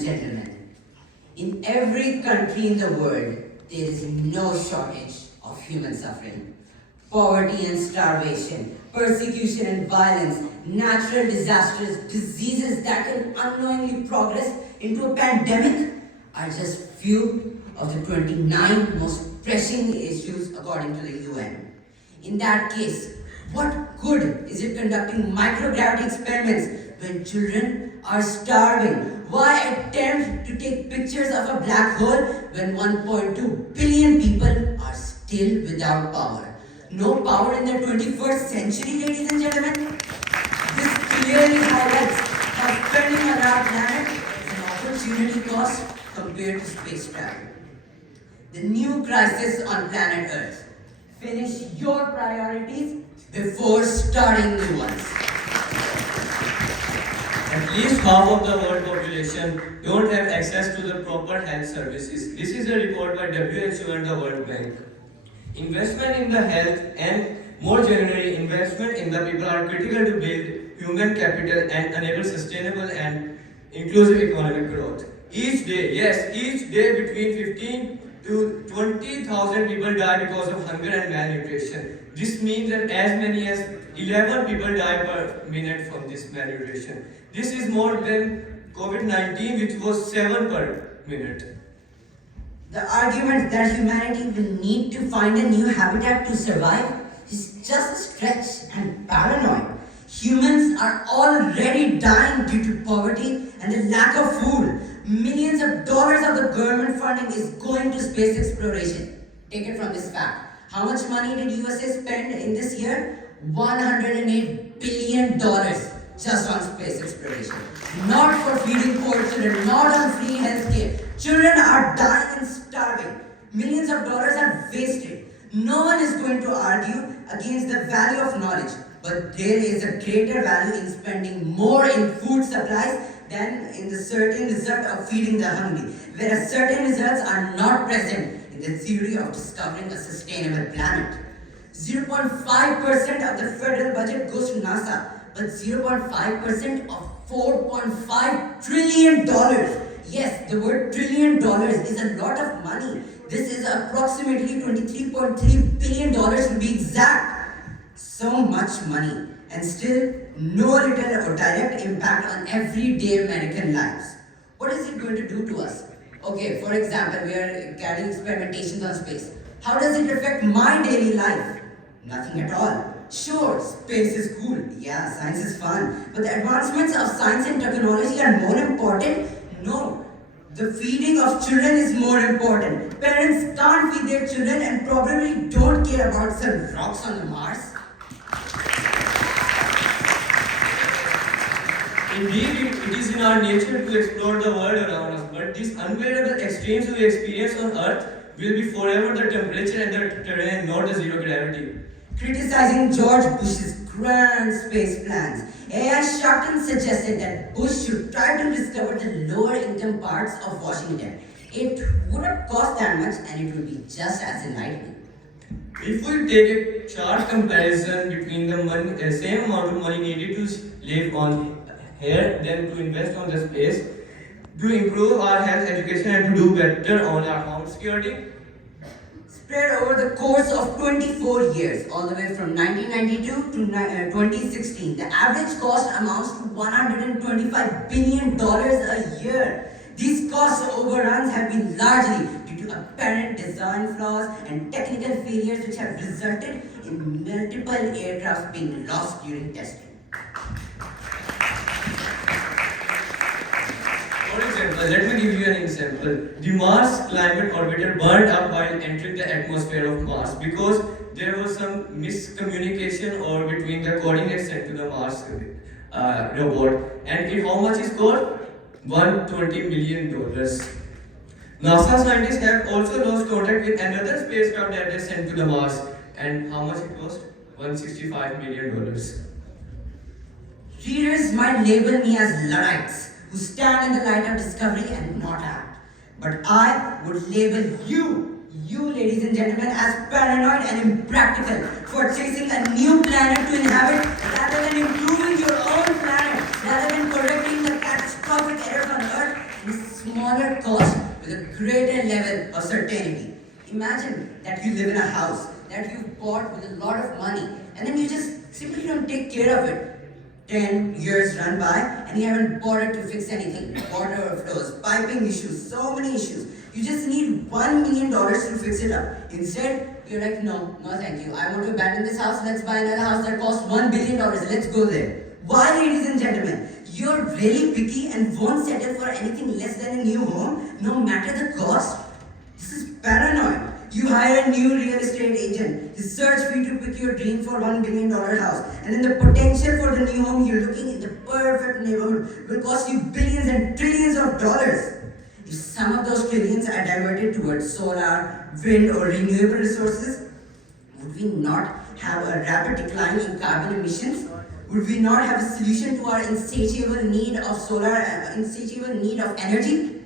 Gentlemen, in every country in the world, there is no shortage of human suffering. Poverty and starvation, persecution and violence, natural disasters, diseases that can unknowingly progress into a pandemic are just few of the 29 most pressing issues according to the UN. In that case, what good is it conducting microgravity experiments when children are starving? Why attempt to take pictures of a black hole when 1.2 billion people are still without power? No power in the 21st century, ladies and gentlemen? This clearly highlights how spending on our planet is an opportunity cost compared to space travel. The new crisis on planet Earth. Finish your priorities before starting new ones. At least half of the world population don't have access to the proper health services. This is a report by WHO and the World Bank. Investment in the health and more generally investment in the people are critical to build human capital and enable sustainable and inclusive economic growth. Each day between 15 to 20,000 people die because of hunger and malnutrition. This means that as many as 11 people die per minute from this malnutrition. This is more than COVID-19, which was 7 per minute. The argument that humanity will need to find a new habitat to survive is just a stretch and paranoid. Humans are already dying due to poverty and the lack of food. Millions of dollars of the government funding is going to space exploration. Take it from this fact. How much money did USA spend in this year? $108 billion just on space exploration. Not for feeding poor children, not on free healthcare. Children are dying and starving. Millions of dollars are wasted. No one is going to argue against the value of knowledge, but there is a greater value in spending more in food supplies than in the certain result of feeding the hungry, whereas certain results are not present in the theory of discovering a sustainable planet. 0.5% of the federal budget goes to NASA, but 0.5% of $4.5 trillion. Yes, the word trillion dollars is a lot of money. This is approximately $23.3 billion to be exact. So much money, and still no little or direct impact on everyday American lives. What is it going to do to us? Okay, for example, we are carrying experimentations on space. How does it affect my daily life? Nothing at all. Sure, space is cool. Yeah, science is fun. But the advancements of science and technology are more important? No. The feeding of children is more important. Parents can't feed their children and probably don't care about some rocks on the Mars. Indeed, it is in our nature to explore the world around us, but these unbearable extremes we experience on Earth will be forever the temperature and the terrain, not the zero gravity. Criticizing George Bush's grand space plans, A.I. Sharton suggested that Bush should try to discover the lower income parts of Washington. It wouldn't cost that much and it would be just as enlightening. If we take a chart comparison between the same amount of money needed to live on here than to invest on the space, to improve our health education and to do better on our home security, spread over the course of 24 years, all the way from 1992 to 2016, the average cost amounts to $125 billion a year. These cost overruns have been largely due to apparent design flaws and technical failures which have resulted in multiple aircrafts being lost during testing. For example, let me give you an example. The Mars Climate Orbiter burned up while entering the atmosphere of Mars because there was some miscommunication or between the coordinates sent to the Mars robot. And how much is cost? $120 million. NASA scientists have also lost contact with another spacecraft that they sent to the Mars. And how much it cost? $165 million. Readers might label me as Luddites who stand in the light of discovery and not act. But I would label you, ladies and gentlemen, as paranoid and impractical for chasing a new planet to inhabit rather than improving your own planet, rather than correcting the catastrophic errors on Earth smaller cost with a greater level of certainty. Imagine that you live in a house that you bought with a lot of money and then you just simply don't take care of it. 10 years run by and you haven't bothered to fix anything. Water flows, piping issues, so many issues. You just need $1 million to fix it up. Instead, you're like, no thank you. I want to abandon this house, let's buy another house that costs $1 billion. Let's go there. Why, ladies and gentlemen? You're really picky and won't settle for anything less than a new home, no matter the cost? This is paranoid. You hire a new real estate agent. He search for you to pick your dream for $1 billion house. And then the potential for the new home you're looking in the perfect neighborhood will cost you billions and trillions of dollars. If some of those trillions are diverted towards solar, wind, or renewable resources, would we not have a rapid decline in carbon emissions? Would we not have a solution to our insatiable need of energy?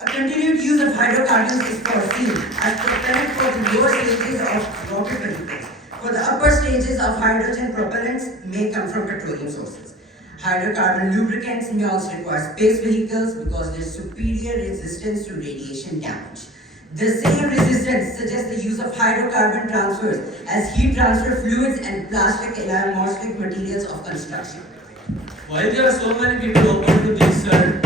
A continued use of hydrocarbons is foreseen as propellant for the lower stages of rocket vehicles. For the upper stages of hydrogen, propellants may come from petroleum sources. Hydrocarbon lubricants may also require space vehicles because their superior resistance to radiation damage. The same resistance suggests the use of hydrocarbon transfers as heat transfer fluids and plastic elastomeric materials of construction. Why there are so many people open to this, sir?